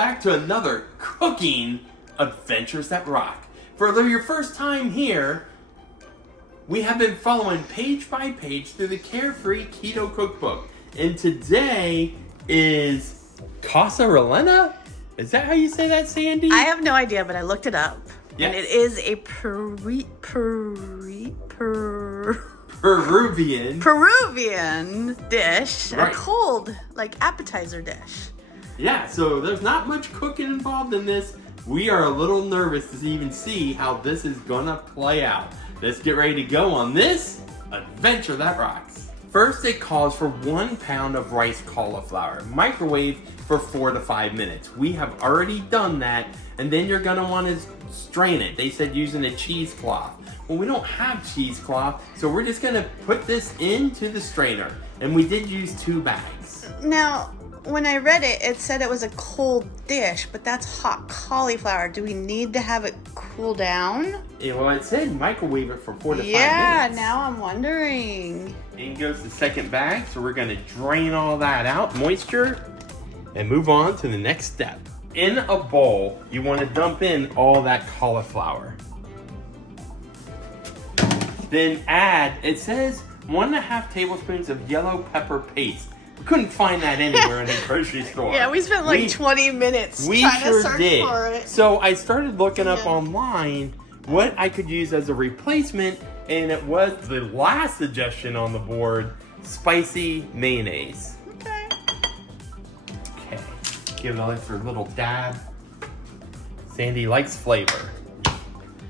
back to another cooking Adventures That Rock. For your first time here, we have been following page by page through the Carefree Keto Cookbook. And today is Causa Rellena? Is that how you say that, Sandy? I have no idea, but I looked it up. Yes. And it is a Peruvian dish. Right. A cold, appetizer dish. Yeah, so there's not much cooking involved in this. We are a little nervous to even see how this is gonna play out. Let's get ready to go on this Adventure That Rocks. First, it calls for 1 pound of rice cauliflower. Microwave for 4 to 5 minutes. We have already done that, and then you're gonna want to strain it. They said using a cheesecloth. Well, we don't have cheesecloth, so we're just gonna put this into the strainer. And we did use 2 bags. Now, when I read it, it said it was a cold dish, but that's hot cauliflower. Do we need to have it cool down? Yeah, well, it said microwave it for 4 to 5 minutes. Yeah, now I'm wondering. In goes the second bag, so we're gonna drain all that out, moisture, and move on to the next step. In a bowl, you wanna dump in all that cauliflower. Then add, it says 1.5 tablespoons of yellow pepper paste. We couldn't find that anywhere in the grocery store. Yeah, we spent 20 minutes we trying sure to search did. for it. So I started looking up online what I could use as a replacement, and it was the last suggestion on the board, spicy mayonnaise. Okay. Okay, give it a little dab. Sandy likes flavor.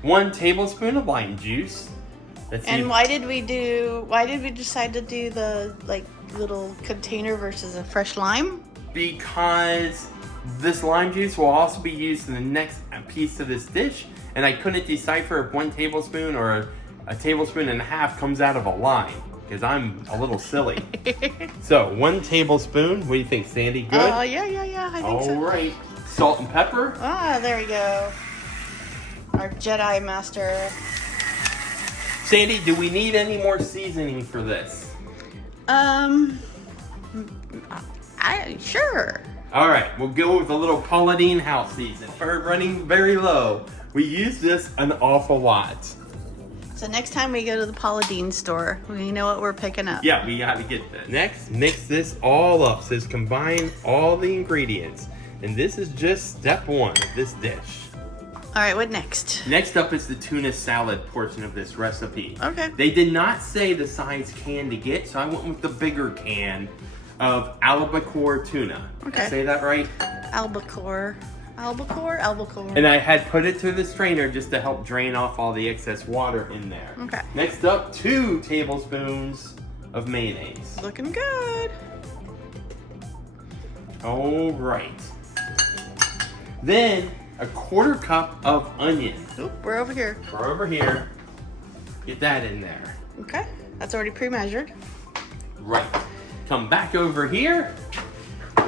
1 tablespoon of lime juice. And why did we decide to do the little container versus a fresh lime? Because this lime juice will also be used in the next piece of this dish, and I couldn't decipher if 1 tablespoon or a tablespoon and a half comes out of a lime, because I'm a little silly. So 1 tablespoon. What do you think, Sandy? Good? Yeah, I think so. All right. Salt and pepper. Ah, there we go. Our Jedi master. Sandy, do we need any more seasoning for this? Sure. All right, we'll go with a little Pauladine house seasoning. We're running very low. We use this an awful lot. So next time we go to the Pauladine store, we know what we're picking up. Yeah, we got to get that. Next, mix this all up. Says combine all the ingredients. And this is just step 1 of this dish. All right, what next? Next up is the tuna salad portion of this recipe. Okay. They did not say the size can to get, so I went with the bigger can of albacore tuna. Okay. Did I say that right? Albacore. And I had put it through the strainer just to help drain off all the excess water in there. Okay. Next up, 2 tablespoons of mayonnaise. Looking good. All right. Then, a 1/4 cup of onion. Oop, we're over here. We're over here. Get that in there. Okay, that's already pre-measured. Right. Come back over here.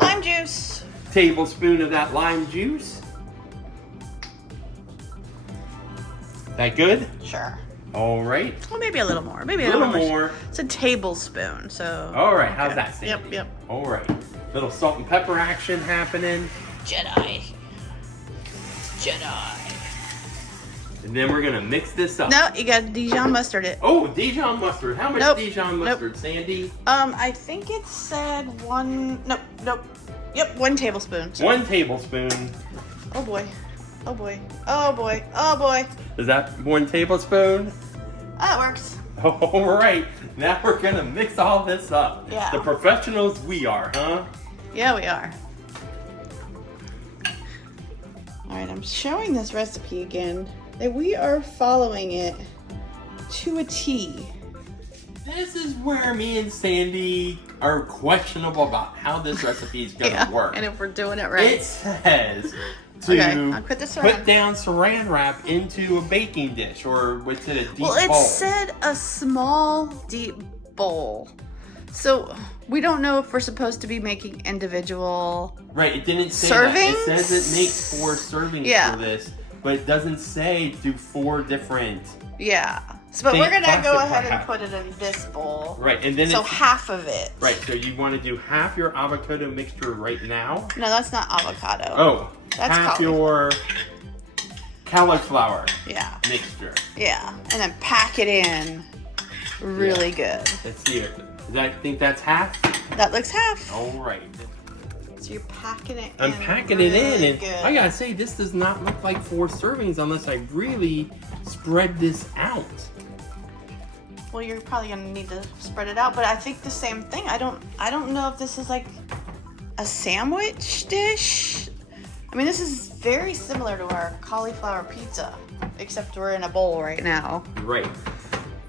Lime juice. Tablespoon of that lime juice. That good? Sure. All right. Well, maybe a little more. Maybe A little more. It's a tablespoon, so. All right. How's that, Sandy? Yep. All right. Little salt and pepper action happening. Jedi. And then we're going to mix this up. No, you got Dijon mustard it. Oh, Dijon mustard. How much Nope. Dijon mustard, Sandy? I think it said 1. Nope. Yep, 1 tablespoon. So. 1 tablespoon. Oh boy. Is that 1 tablespoon? That works. All right. Now we're going to mix all this up. Yeah. The professionals we are, huh? Yeah, we are. All right, I'm showing this recipe again. And we are following it to a T. This is where me and Sandy are questionable about how this recipe is going to work. And if we're doing it right. It says Okay, to I'll put this around. put down saran wrap into a baking dish, or what's it, a deep bowl? Well, it said a small, deep bowl. So we don't know if we're supposed to be making individual Right, it didn't say servings? that. It says it makes 4 servings for this, but it doesn't say do 4 different. Yeah. So, but we're gonna go plastic ahead and wrap. put it in this bowl. Right, and then So it's, half of it. right, so you want to do half your avocado mixture right now. No, that's not avocado. Oh, That's half your cauliflower Yeah. mixture. Yeah. And then pack it in really good. Let's see it. Think that's half? That looks half. All right. So you're packing it in. I'm packing it in, really and good. I gotta say, this does not look like 4 servings unless I really spread this out. Well, you're probably gonna need to spread it out, but I think the same thing. I don't know if this is like a sandwich dish. I mean, this is very similar to our cauliflower pizza, except we're in a bowl right now. Right.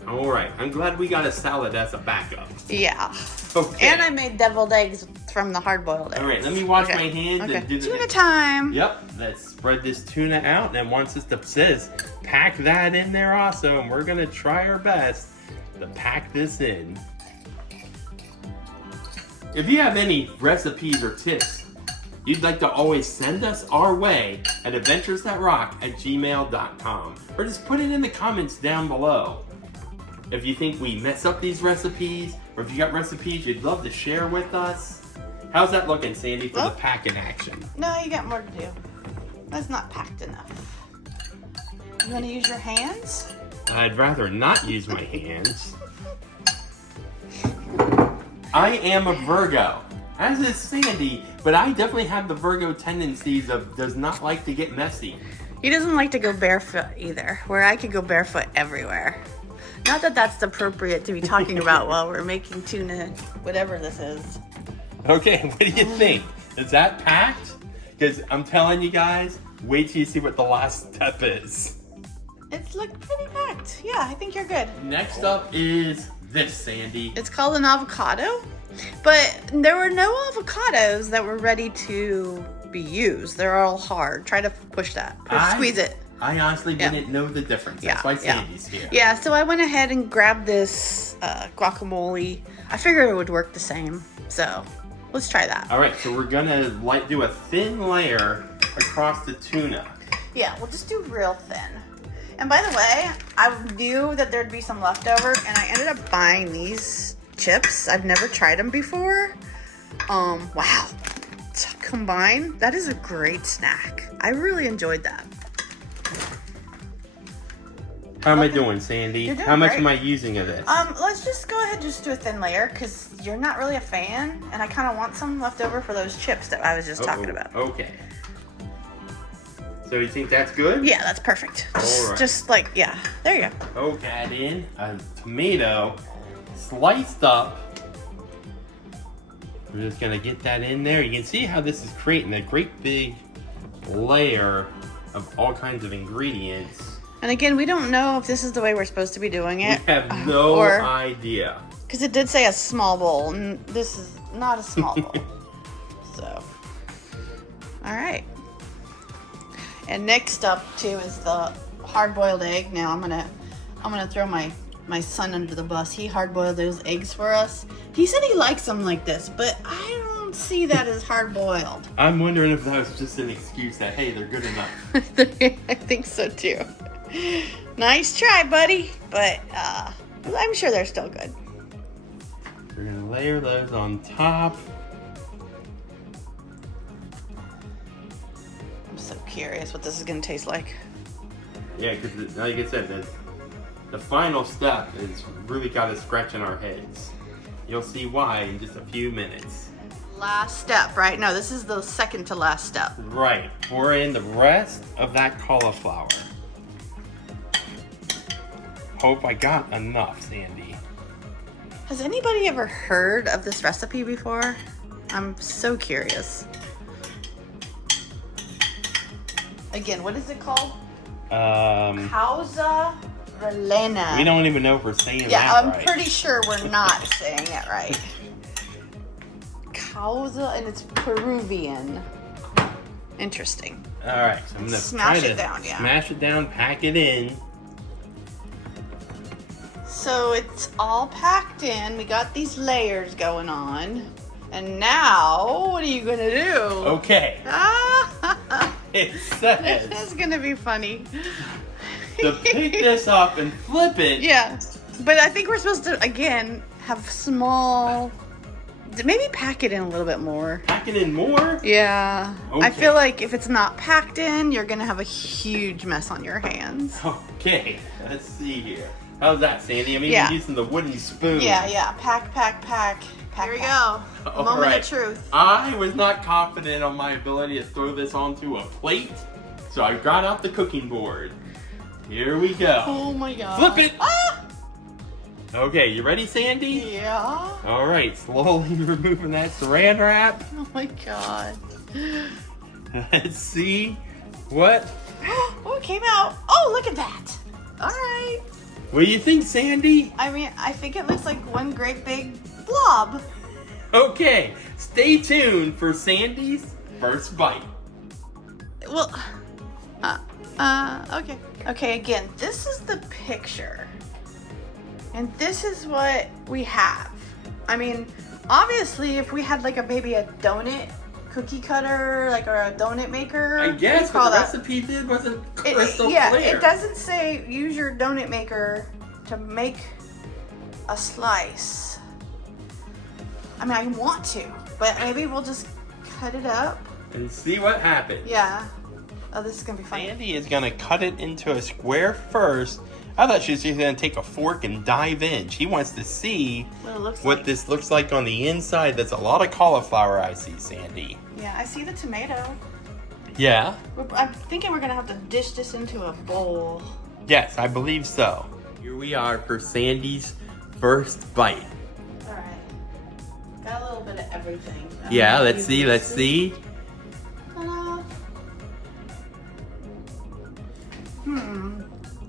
All right. I'm glad we got a salad as a backup. Yeah. Okay. And I made deviled eggs from the hard-boiled eggs. All right. Let me wash Okay. my hands and do the Tuna time. Yep. Let's spread this tuna out, and once it says pack that in there also, and we're gonna try our best to pack this in. If you have any recipes or tips you'd like to always send us our way at adventuresthatrock@gmail.com, or just put it in the comments down below. If you think we mess up these recipes, or if you got recipes you'd love to share with us. How's that looking, Sandy, for the packing action? No, you got more to do. That's not packed enough. You want to use your hands? I'd rather not use my hands. I am a Virgo, as is Sandy, but I definitely have the Virgo tendencies of does not like to get messy. He doesn't like to go barefoot either, where I could go barefoot everywhere. Not that that's appropriate to be talking about while we're making tuna, whatever this is. Okay, what do you think? Is that packed? Because I'm telling you guys, wait till you see what the last step is. It's looked pretty packed. Yeah, I think you're good. Next up is this, Sandy. It's called an avocado, but there were no avocados that were ready to be used. They're all hard. Try to push that. Squeeze it. I honestly didn't know the difference. That's why Sandy's here. Yeah, so I went ahead and grabbed this guacamole. I figured it would work the same, so let's try that. All right, so we're gonna do a thin layer across the tuna. Yeah, we'll just do real thin. And by the way, I knew that there'd be some leftover, and I ended up buying these chips. I've never tried them before. Wow. Combined, that is a great snack. I really enjoyed that. How am I doing, Sandy? You're doing How much great. am I using of this? Let's just go ahead and just do a thin layer, because you're not really a fan, and I kind of want some left over for those chips that I was just talking about. Okay. So you think that's good? Yeah, that's perfect. All right. Just like, yeah, there you go. Okay, add in a tomato sliced up. We're just gonna get that in there. You can see how this is creating a great big layer of all kinds of ingredients. And again, we don't know if this is the way we're supposed to be doing it. We have no idea. Because it did say a small bowl, and this is not a small bowl. So, all right. And next up too is the hard-boiled egg. Now I'm gonna throw my son under the bus. He hard-boiled those eggs for us. He said he likes them like this, but I don't see that as hard-boiled. I'm wondering if that was just an excuse that, hey, they're good enough. I think so too. Nice try, buddy. But I'm sure they're still good. We're gonna layer those on top. I'm so curious what this is gonna taste like. Yeah, because like I said, the final step is really got us scratching our heads. You'll see why in just a few minutes. Last step, right? No, this is the second to last step. Right, pour in the rest of that cauliflower. Hope I got enough, Sandy. Has anybody ever heard of this recipe before? I'm so curious. Again, what is it called? Causa, Rellena. We don't even know if we're saying Yeah, that I'm right. pretty sure we're not saying it right. Causa, and it's Peruvian. Interesting. All right, so I'm gonna Smash try it to down, yeah. smash it down, pack it in. So it's all packed in. We got these layers going on. And now, what are you gonna do? Okay, it This says is gonna be funny. to pick this up and flip it. Yeah. But I think we're supposed to, again, have small... Maybe pack it in a little bit more. Pack it in more? Yeah. Okay. I feel like if it's not packed in, you're going to have a huge mess on your hands. Okay. Let's see here. How's that, Sandy? I'm even Yeah. using the wooden spoon. Yeah. Pack. Here we go. Moment of truth. I was not confident on my ability to throw this onto a plate, so I got out the cooking board. Here we go. Oh my god. Flip it! Ah! Okay, you ready, Sandy? Yeah. All right, slowly removing that saran wrap. Oh my god. Let's see what. Oh, it came out. Oh, look at that. All right. What do you think, Sandy? I mean, I think it looks like one great big blob. Okay, stay tuned for Sandy's first bite. Well, okay. Okay, again, this is the picture. And this is what we have. I mean, obviously, if we had like a donut cookie cutter, like, or a donut maker. I guess, call but the that. recipe wasn't crystal Yeah, clear. it doesn't say use your donut maker to make a slice. I mean, I want to, but maybe we'll just cut it up. And see what happens. Yeah. Oh, this is gonna be fun. Sandy is gonna cut it into a square first. I thought she was just gonna take a fork and dive in. She wants to see What it looks what like. this looks like on the inside. There's a lot of cauliflower I see, Sandy. Yeah, I see the tomato. Yeah? I'm thinking we're gonna have to dish this into a bowl. Yes, I believe so. Here we are for Sandy's first bite. All right. Got a little bit of everything. Yeah, let's see. Ta-da.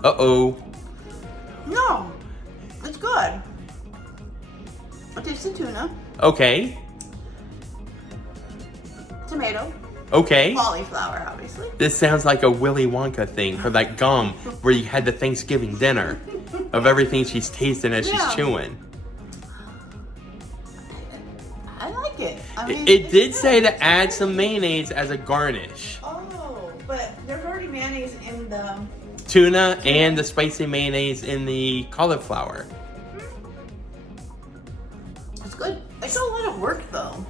Uh-oh. No, it's good. I taste the tuna, Okay. tomato, Okay. cauliflower, obviously. This sounds like a Willy Wonka thing for that gum where you had the Thanksgiving dinner of everything she's tasting as she's Yeah. chewing. I like it. I mean, It it's did good. say It's to add good. some mayonnaise as a garnish. Oh, but there's already mayonnaise in the. Tuna and the spicy mayonnaise in the cauliflower. It's good. It's a lot of work though.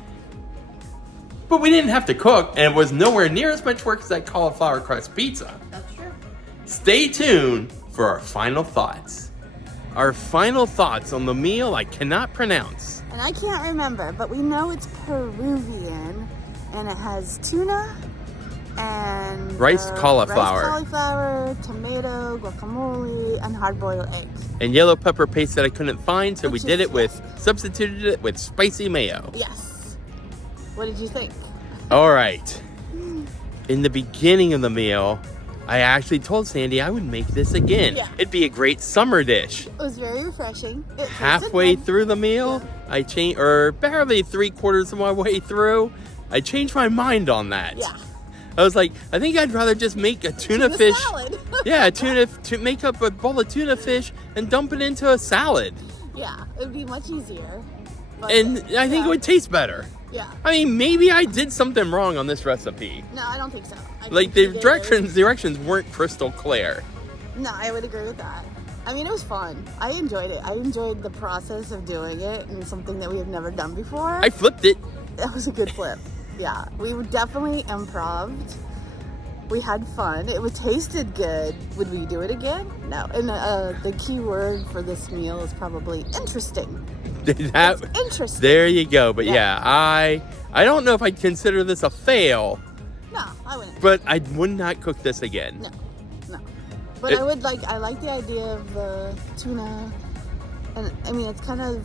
But we didn't have to cook, and it was nowhere near as much work as that cauliflower crust pizza. That's true. Stay tuned for our final thoughts. Our final thoughts on the meal I cannot pronounce. And I can't remember, but we know it's Peruvian, and it has tuna and Riced cauliflower. rice cauliflower, tomato, guacamole, and hard-boiled eggs. And yellow pepper paste that I couldn't find, so we Which did is- it with, substituted it with spicy mayo. Yes. What did you think? All right. In the beginning of the meal, I actually told Sandy I would make this again. Yeah. It'd be a great summer dish. It was very refreshing. It tasted Halfway good. through the meal, I changed, or barely 3/4 of my way through, I changed my mind on that. Yeah. I was like, I think I'd rather just make a tuna The fish. salad. Yeah, to make up a bowl of tuna fish and dump it into a salad. Yeah, it'd be much easier. But, And I think yeah. it would taste better. Yeah. I mean, maybe I did something wrong on this recipe. No, I don't think so. I Like think the you did directions weren't crystal clear. No, I would agree with that. I mean, it was fun. I enjoyed it. I enjoyed the process of doing it and something that we have never done before. I flipped it. That was a good flip. Yeah, we were definitely improv'd. We had fun. It tasted good. Would we do it again? No. And the key word for this meal is probably interesting. That- It's interesting. there you go. But Yeah. yeah, I don't know if I'd consider this a fail, No, I wouldn't. but I would not cook this again. No. But It- I like the idea of the tuna. And I mean, it's kind of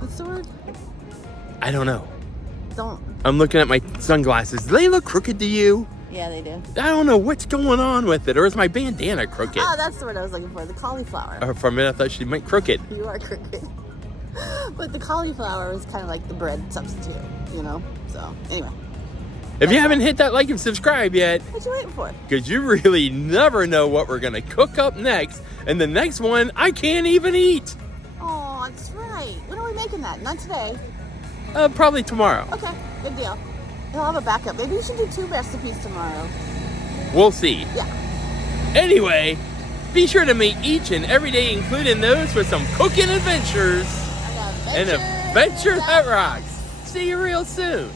what's the word? I don't know. Don't. I'm looking at my sunglasses. Do they look crooked to you? Yeah, they do. I don't know what's going on with it. Or is my bandana crooked? Oh, that's the word I was looking for. The cauliflower. Or for a minute I thought she meant crooked. You are crooked. But the cauliflower is kind of like the bread substitute, you know? So, anyway. If you haven't hit that like and subscribe yet, What you waiting for? because you really never know what we're going to cook up next. And the next one, I can't even eat. Oh, that's right. When are we making that? Not today. Probably tomorrow. Okay, good deal. We'll have a backup. Maybe you should do 2 recipes tomorrow. We'll see. Yeah. Anyway, be sure to meet each and every day, including those with some cooking adventures. An adventure that rocks. See you real soon.